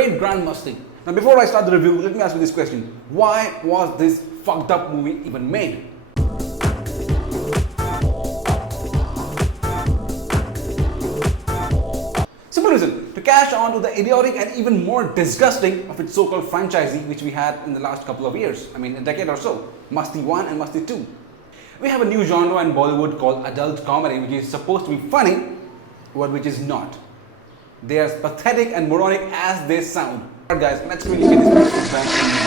Great Grand Masti. Now before I start the review, let me ask you this question. Why was this fucked up movie even made? Simple reason, to cash on to the idiotic and even more disgusting of its so-called franchisee which we had in the last couple of years. I mean a decade or so. Masti 1 and Masti 2. We have a new genre in Bollywood called adult comedy which is supposed to be funny, but which is not. They are as pathetic and moronic as they sound. Alright guys, let's really get this back in the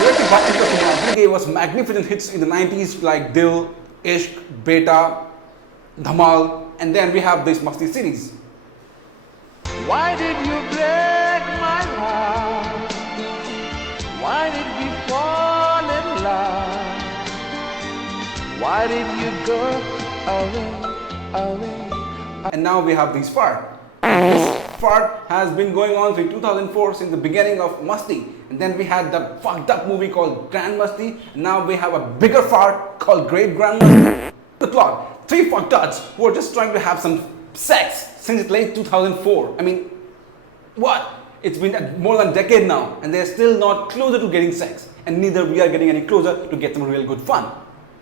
directed by Anubhav, he gave us magnificent hits in the 90s like Dil, Ishq, Beta, Dhamal, and then we have this Masti series. Why did you break my heart? Why did we fall in love? Why did you go away? And now we have these fart. This fart has been going on since 2004, since the beginning of Masti. And then we had the fucked up movie called Grand Masti. Now we have a bigger fart called Great Grand Masti. The plot, 3 fucktards who are just trying to have some sex since late 2004. I mean, what? It's been more than a decade now and they're still not closer to getting sex. And neither we are getting any closer to get some real good fun.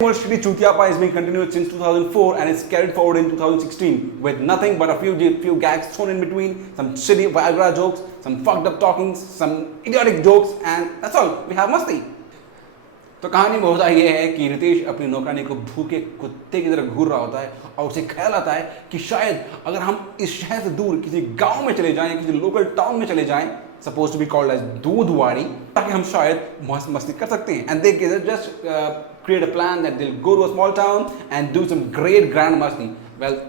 More shitty Chutiapa is being continued since 2004 and it's carried forward in 2016 with nothing but a few gags thrown in between, some shitty Viagra jokes, some fucked up talkings, some idiotic jokes, and that's all. We have Masti. तो कहानी में होता ये है कि रितेश अपनी नौकरानी को भूखे कुत्ते की तरह घूर रहा होता है और उसे ख्याल आता है कि शायद अगर हम इस शहर से दूर किसी गांव में चले जाएं, किसी लोकल टाउन में चले जाएं, supposed to be called as दूधवाड़ी, ताकि हम शायद मस्ती कर सकते हैं. And they just create a plan that they'll go to a small town and do some great grand masti. Well,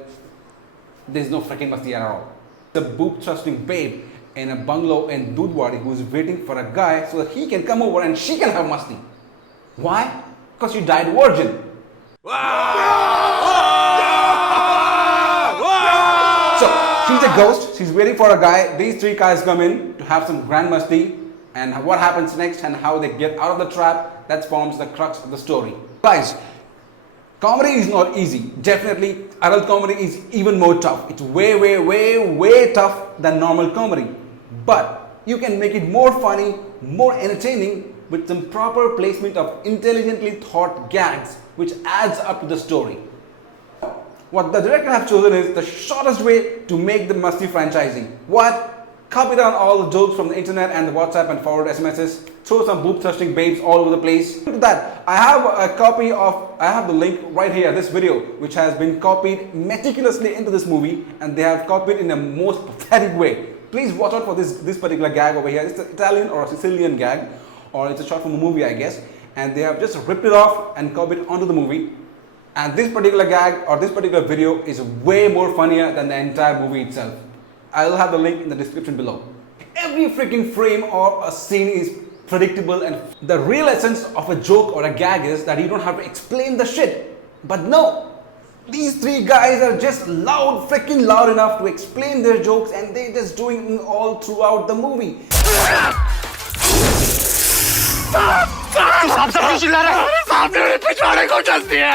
there's no freaking masti at all. The boob thrusting babe in a bungalow in Dudhwadi who is waiting for a guy so that he can come over and she can have masti. Why? Because she died virgin. So she's a ghost. She's waiting for a guy. These 3 guys come in to have some grand masti, and what happens next and how they get out of the trap, that forms the crux of the story. Guys, comedy is not easy. Definitely, adult comedy is even more tough. It's way tough than normal comedy. But you can make it more funny, more entertaining with some proper placement of intelligently thought gags which adds up to the story. What the director have chosen is the shortest way to make the Masti franchising. What? Copy down all the jokes from the internet and the WhatsApp and forward SMSs. Throw some boob thrusting babes all over the place. Look at that. I have the link right here, this video, which has been copied meticulously into this movie, and they have copied in the most pathetic way. Please watch out for this particular gag over here. It's an Italian or a Sicilian gag, or it's a shot from a movie, I guess. And they have just ripped it off and copied it onto the movie. And this particular gag or this particular video is way more funnier than the entire movie itself. I'll have the link in the description below. Every freaking frame or a scene is predictable, and the real essence of a joke or a gag is that you don't have to explain the shit. But no, these 3 guys are just freaking loud enough to explain their jokes, and they're just doing it all throughout the movie. सांप क्यों चिल्ला रहा है? सांप ने मेरे पिछवाड़े को डस दिया।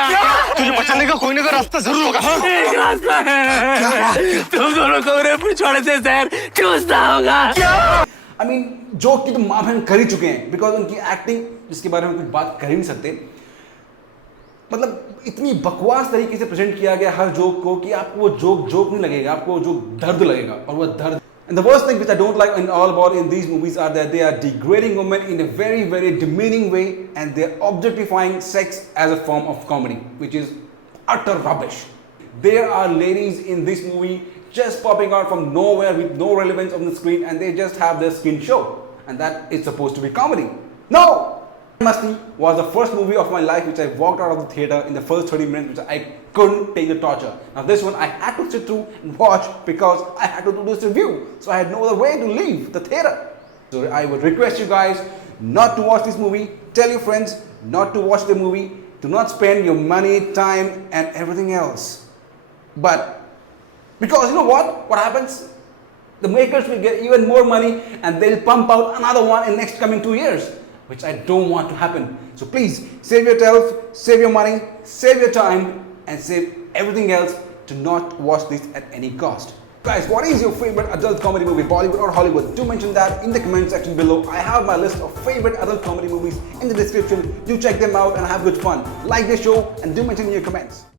तुझे बचाने का कोई ना कोई रास्ता जरूर होगा। एक रास्ता है। तुम दोनों को मेरे पिछवाड़े से जहर चूसना होगा। I mean, जोक की तो माँ बहन कर ही चुके हैं, because उनकी एक्टिंग जिसके बारे में कुछ बात कर ही नहीं सकते. मतलब इतनी बकवास तरीके से प्रेजेंट किया गया हर जोक को कि आपको वो जोक नहीं लगेगा, आपको वो जोक दर्द लगेगा, और वो दर्द. And the worst thing which I don't like in these movies are that they are degrading women in a very demeaning way, and they're objectifying sex as a form of comedy, which is utter rubbish. There are ladies in this movie just popping out from nowhere with no relevance on the screen, and they just have their skin show, and that is supposed to be comedy. No! Masti was the first movie of my life which I walked out of the theater in the first 30 minutes, which I couldn't take the torture. Now this one I had to sit through and watch because I had to do this review, so I had no other way to leave the theater. So I would request you guys not to watch this movie. Tell your friends not to watch the movie. Do not spend your money, time and everything else. But because you know what happens? The makers will get even more money and they'll pump out another one in next coming 2 years, which I don't want to happen. So please save yourself, save your money, save your time, and save everything else to not watch this at any cost. Guys, what is your favorite adult comedy movie, Bollywood or Hollywood? Do mention that in the comment section below. I have my list of favorite adult comedy movies in the description. Do check them out and have good fun. Like this show and do mention in your comments.